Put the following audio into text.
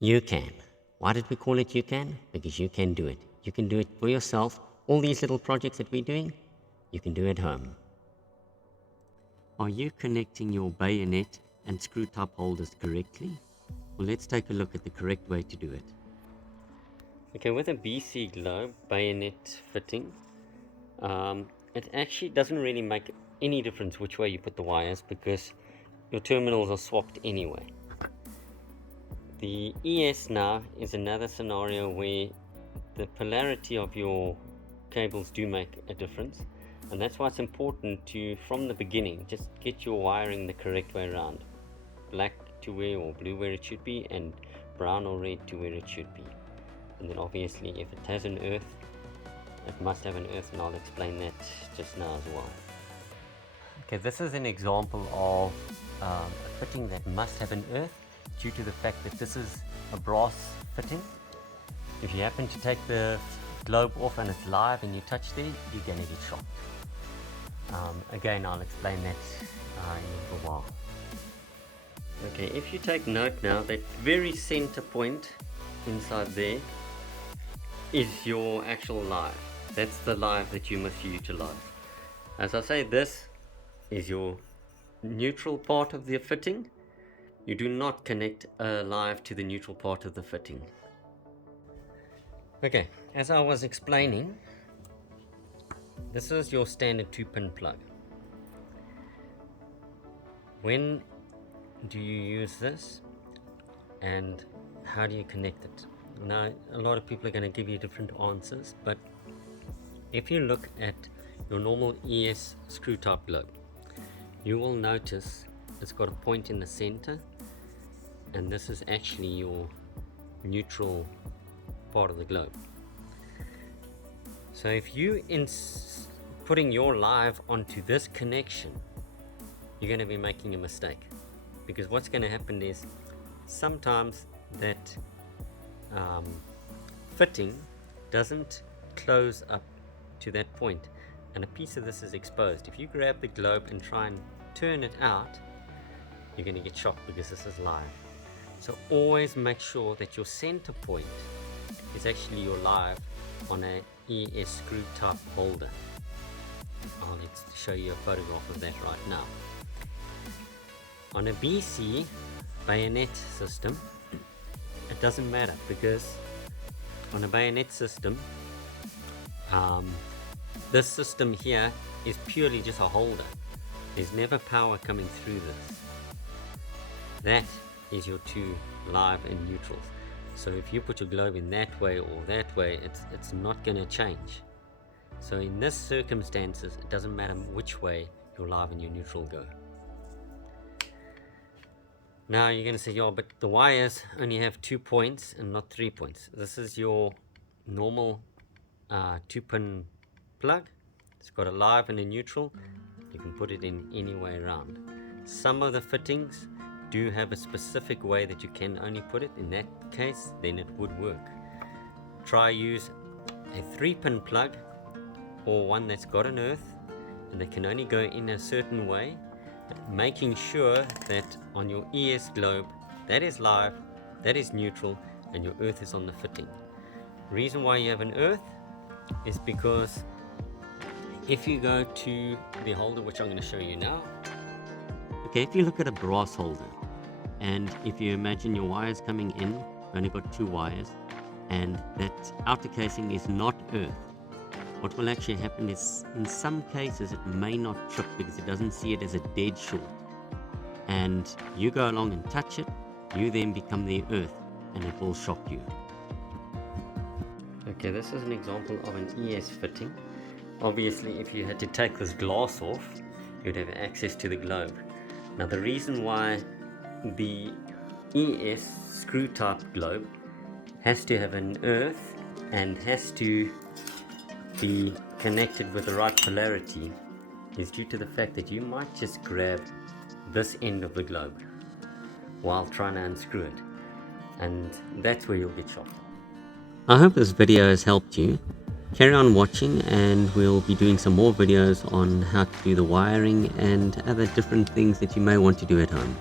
You can. Why did we call it You Can? Because you can do it. You can do it for yourself. All these little projects that we're doing, you can do at home. Are you connecting your bayonet and screw top holders correctly? Well, let's take a look at the correct way to do it. Okay, with a BC globe bayonet fitting, it actually doesn't really make any difference which way you put the wires because your terminals are swapped anyway. The ES now is another scenario where the polarity of your cables do make a difference, and that's why it's important to, from the beginning, just get your wiring the correct way around. Black to where, or blue where it should be, and brown or red to where it should be. And then obviously if it has an earth, it must have an earth, and I'll explain that just now as well. Okay, this is an example of a fitting that must have an earth due to the fact that this is a brass fitting. If you happen to take the globe off and it's live and you touch there, you're going to get shocked. Again, I'll explain that in a little while. Okay, if you take note now, that very center point inside there is your actual live. That's the live that you must utilize. As I say, this is your neutral part of the fitting. You do not connect a live to the neutral part of the fitting. Okay, as I was explaining, this is your standard 2-pin plug. When do you use this and how do you connect it? Now, a lot of people are going to give you different answers, but if you look at your normal ES screw type globe, you will notice it's got a point in the center, and this is actually your neutral part of the globe. So if you putting your live onto this connection, you're going to be making a mistake, because what's going to happen is sometimes that fitting doesn't close up to that point, and a piece of this is exposed. If you grab the globe and try and turn it out, you're going to get shocked because this is live. So always make sure that your center point is actually your live on a ES screw type holder. I'll show you a photograph of that right now. On a BC bayonet system, it doesn't matter, because on a bayonet system, this system here is purely just a holder. There's never power coming through this. That is your two live and neutrals. So if you put your globe in that way or that way, it's not going to change. So in this circumstances, it doesn't matter which way your live and your neutral go. Now you're going to say, yeah, but the wires only have 2 points and not 3 points. This is your normal 2-pin plug. It's got a live and a neutral. You can put it in any way around. Some of the fittings do have a specific way that you can only put it. In that case, then it would work. Try use a 3-pin plug or one that's got an earth, and they can only go in a certain way, making sure that on your ES globe, that is live, that is neutral, and your earth is on the fitting. Reason why you have an earth is because if you go to the holder, which I'm going to show you now. Okay, if you look at a brass holder, and if you imagine your wires coming in, you've only got 2 wires, and that outer casing is not earth. What will actually happen is, in some cases, it may not trip because it doesn't see it as a dead short. And you go along and touch it, you then become the earth, and it will shock you. Okay, this is an example of an ES fitting. Obviously, if you had to take this glass off, you'd have access to the globe. Now, the reason why the ES screw type globe has to have an earth and has to be connected with the right polarity is due to the fact that you might just grab this end of the globe while trying to unscrew it, and that's where you'll get shocked. I hope this video has helped you. Carry on watching, and we'll be doing some more videos on how to do the wiring and other different things that you may want to do at home.